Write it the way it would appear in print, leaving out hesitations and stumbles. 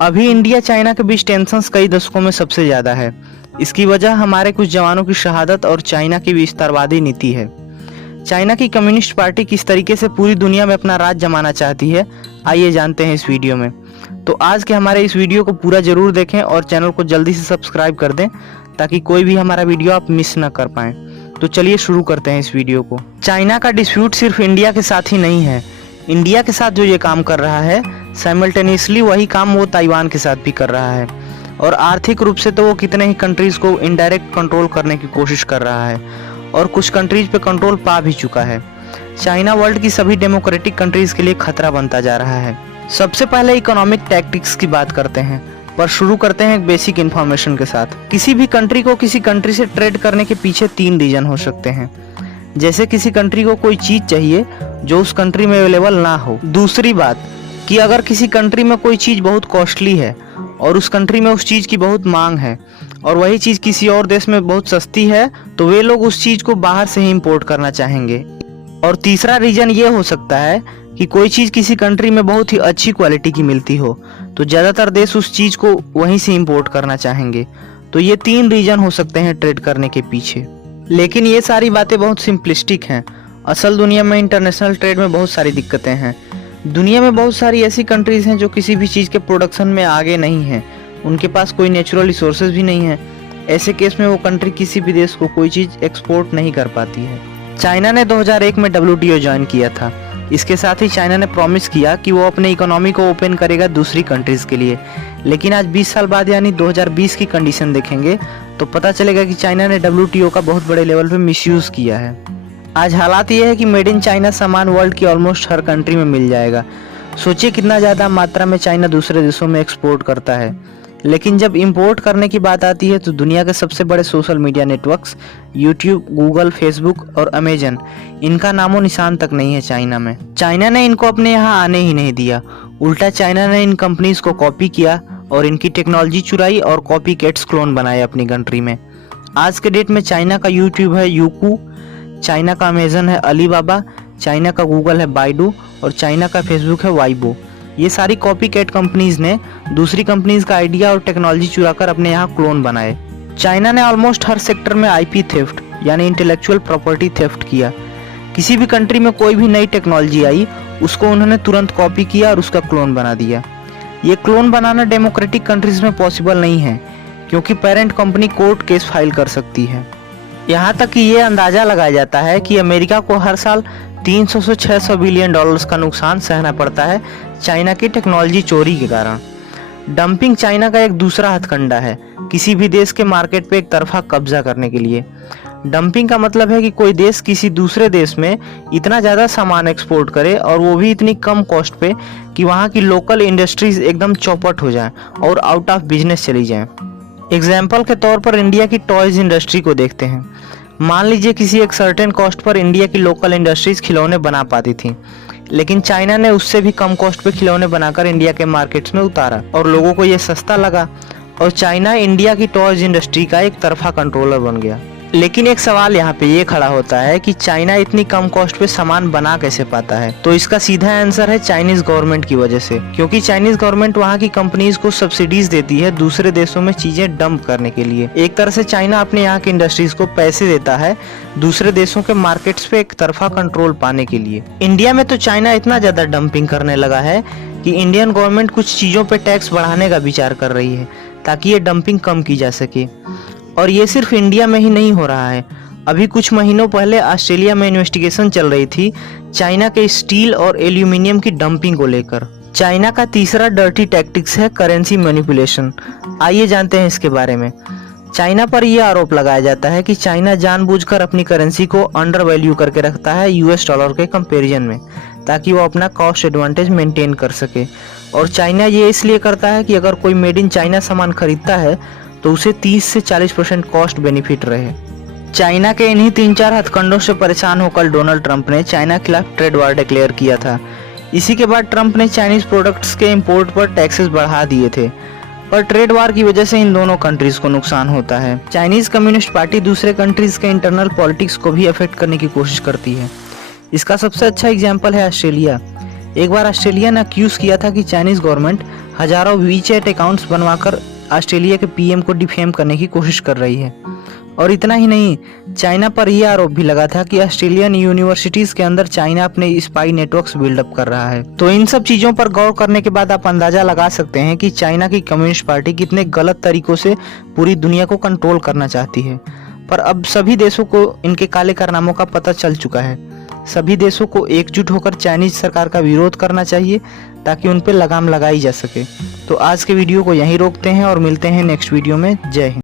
अभी India China के बीच tensions कई दशकों में सबसे ज़्यादा है। इसकी वजह हमारे कुछ जवानों की शहादत और चाइना की विस्तारवादी नीति है। चाइना की कम्युनिस्ट पार्टी किस तरीके से पूरी दुनिया में अपना राज जमाना चाहती है, आइए जानते हैं इस वीडियो में। तो आज के हमारे इस वीडियो को पूरा जरूर देखें और चैनल को जल्दी से सब्सक्राइब कर दें ताकि कोई भी हमारा वीडियो आप मिस न कर पाएँ। तो चलिए शुरू करते हैं इस वीडियो को। चाइना का डिस्प्यूट सिर्फ इंडिया के साथ ही नहीं है। इंडिया के साथ जो ये काम कर रहा है, साइमल्टेनियसली वही काम वो ताइवान के साथ भी कर रहा है। और आर्थिक रूप से तो वो कितने ही कंट्रीज को इनडायरेक्ट कंट्रोल करने की कोशिश कर रहा है और कुछ कंट्रीज पे कंट्रोल पा भी चुका है। चाइना वर्ल्ड की सभी डेमोक्रेटिक कंट्रीज के लिए खतरा बनता जा रहा है। सबसे पहले इकोनॉमिक टैक्टिक्स की बात करते हैं, पर शुरू करते हैं एक बेसिक इन्फॉर्मेशन के साथ। किसी भी कंट्री को किसी कंट्री से ट्रेड करने के पीछे 3 रीजन हो सकते हैं। जैसे किसी कंट्री को कोई चीज चाहिए जो उस कंट्री में अवेलेबल ना हो। दूसरी बात कि अगर किसी कंट्री में कोई चीज बहुत कॉस्टली है और उस कंट्री में उस चीज की बहुत मांग है और वही चीज किसी और देश में बहुत सस्ती है, तो वे लोग उस चीज को बाहर से ही इंपोर्ट करना चाहेंगे। और तीसरा रीजन ये हो सकता है कि कोई चीज किसी कंट्री में बहुत ही अच्छी क्वालिटी की मिलती हो, तो ज्यादातर देश उस चीज को वहीं से इंपोर्ट करना चाहेंगे। तो ये 3 रीजन हो सकते हैं ट्रेड करने के पीछे। लेकिन ये सारी बातें बहुत सिंपलिस्टिक हैं। असल दुनिया में इंटरनेशनल ट्रेड में बहुत सारी दिक्कतें हैं। दुनिया में बहुत सारी ऐसी कंट्रीज हैं जो किसी भी चीज़ के प्रोडक्शन में आगे नहीं हैं। उनके पास कोई नेचुरल रिसोर्सेज भी नहीं है। ऐसे केस में वो कंट्री किसी भी देश को कोई चीज़ एक्सपोर्ट नहीं कर पाती है। चाइना ने 2001 में WTO ज्वाइन किया था। इसके साथ ही चाइना ने प्रॉमिस किया कि वो अपने इकोनॉमी को ओपन करेगा दूसरी कंट्रीज के लिए। लेकिन आज 20 साल बाद यानी 2020 की कंडीशन देखेंगे तो पता चलेगा कि चाइना ने WTO का बहुत बड़े लेवल पे मिसयूज किया है। आज हालात ये है कि मेड इन चाइना सामान वर्ल्ड की ऑलमोस्ट हर कंट्री में मिल जाएगा। सोचिए कितना ज़्यादा मात्रा में चाइना दूसरे देशों में एक्सपोर्ट करता है। लेकिन जब इंपोर्ट करने की बात आती है तो दुनिया के सबसे बड़े social media networks YouTube, Google, Facebook और अमेजन, इनका नामो निशान तक नहीं है चाइना में। चाइना ने इनको अपने यहाँ आने ही नहीं दिया। उल्टा चाइना ने इन कंपनीज को कॉपी किया और इनकी टेक्नोलॉजी चुराई और कॉपी कैट्स क्लोन बनाए अपनी कंट्री में। आज के डेट में चाइना का यूट्यूब है यूकू, चाइना का अमेजन है अलीबाबा, चाइना का गूगल है बाइडू और चाइना का फेसबुक है वाइबो। ये सारी कॉपी कैट कंपनीज ने दूसरी कंपनीज का आइडिया और टेक्नोलॉजी चुराकर अपने यहाँ क्लोन बनाए। चाइना ने ऑलमोस्ट हर सेक्टर में IP थेफ्ट यानी इंटेलेक्चुअल प्रॉपर्टी थेफ्ट किया। किसी भी कंट्री में कोई भी नई टेक्नोलॉजी आई उसको उन्होंने तुरंत कॉपी किया और उसका क्लोन बना दिया। ये क्लोन बनाना डेमोक्रेटिक कंट्रीज में पॉसिबल नहीं है क्योंकि parent company court case file कर सकती है। यहाँ तक कि ये अंदाजा लगाया जाता है कि अमेरिका को हर साल 300 से 600 बिलियन डॉलर्स का नुकसान सहना पड़ता है चाइना की टेक्नोलॉजी चोरी के कारण। डंपिंग चाइना का एक दूसरा हथकंडा है किसी भी देश के मार्केट पे एक तरफा कब्जा करने के लिए। डंपिंग का मतलब है कि कोई देश किसी दूसरे देश में इतना ज़्यादा सामान एक्सपोर्ट करे और वो भी इतनी कम कॉस्ट पे कि वहाँ की लोकल इंडस्ट्रीज एकदम चौपट हो जाएं और आउट ऑफ बिजनेस चली जाएं। एग्जाम्पल के तौर पर इंडिया की टॉयज इंडस्ट्री को देखते हैं। मान लीजिए किसी एक सर्टेन कॉस्ट पर इंडिया की लोकल इंडस्ट्रीज खिलौने बना पाती थी, लेकिन चाइना ने उससे भी कम कॉस्ट पे खिलौने बनाकर इंडिया के मार्केट्स में उतारा और लोगों को ये सस्ता लगा और चाइना इंडिया की टॉयज इंडस्ट्री का एक तरफा कंट्रोलर बन गया। लेकिन एक सवाल यहाँ पे ये खड़ा होता है कि चाइना इतनी कम कॉस्ट पे सामान बना कैसे पाता है। तो इसका सीधा आंसर है चाइनीज गवर्नमेंट की वजह से, क्योंकि चाइनीज गवर्नमेंट वहाँ की कंपनीज को सब्सिडीज देती है दूसरे देशों में चीजें डंप करने के लिए। एक तरह से चाइना अपने यहाँ की इंडस्ट्रीज को पैसे देता है दूसरे देशों के मार्केट्स पे एक तरफा कंट्रोल पाने के लिए। इंडिया में तो चाइना इतना ज्यादा डंपिंग करने लगा है कि इंडियन गवर्नमेंट कुछ चीजों पे टैक्स बढ़ाने का विचार कर रही है ताकि ये डंपिंग कम की जा सके। और ये सिर्फ इंडिया में ही नहीं हो रहा है। अभी कुछ महीनों पहले ऑस्ट्रेलिया में इन्वेस्टिगेशन चल रही थी चाइना के स्टील और एल्यूमिनियम की डंपिंग को लेकर। चाइना का तीसरा डर्टी टैक्टिक्स है करेंसी मैनिपुलेशन। आइए जानते हैं इसके बारे में। चाइना पर यह आरोप लगाया जाता है कि चाइना जानबूझकर अपनी करेंसी को अंडर वैल्यू करके रखता है US डॉलर के कंपेरिजन में, ताकि वो अपना कॉस्ट एडवांटेज मेंटेन कर सके। और चाइना ये इसलिए करता है कि अगर कोई मेड इन चाइना सामान खरीदता है तो उसे 30 से 40% कॉस्ट बेनिफिट रहे। चाइना के इन्हीं 3-4 हथकंडों से परेशान होकर डोनाल्ड ट्रंप ने चाइना के खिलाफ ट्रेड वार डिक्लेयर किया था। इसी के बाद ट्रंप ने चाइनीज प्रोडक्ट्स के इंपोर्ट पर टैक्सेस बढ़ा दिए थे, पर ट्रेड वार की वजह से इन दोनों कंट्रीज को नुकसान होता है। चाइनीज कम्युनिस्ट पार्टी दूसरे कंट्रीज के इंटरनल पॉलिटिक्स को भी अफेक्ट करने की कोशिश करती है। इसका सबसे अच्छा एग्जाम्पल है ऑस्ट्रेलिया। एक बार ऑस्ट्रेलिया ने अक्यूज किया था कि चाइनीज गवर्नमेंट हजारों वीचैट अकाउंट्स बनवाकर ऑस्ट्रेलिया के पीएम को डिफेम करने की कोशिश कर रही है। और इतना ही नहीं, चाइना पर यह आरोप भी लगा था कि ऑस्ट्रेलियन यूनिवर्सिटीज के अंदर चाइना अपने स्पाई नेटवर्क्स बिल्डअप कर रहा है। तो इन सब चीजों पर गौर करने के बाद आप अंदाजा लगा सकते हैं कि चाइना की कम्युनिस्ट पार्टी कितने गलत तरीकों से पूरी दुनिया को कंट्रोल करना चाहती है। पर अब सभी देशों को इनके काले कारनामों का पता चल चुका है। सभी देशों को एकजुट होकर चाइनीज सरकार का विरोध करना चाहिए ताकि उन पर लगाम लगाई जा सके। तो आज के वीडियो को यहीं रोकते हैं और मिलते हैं नेक्स्ट वीडियो में। जय हिंद।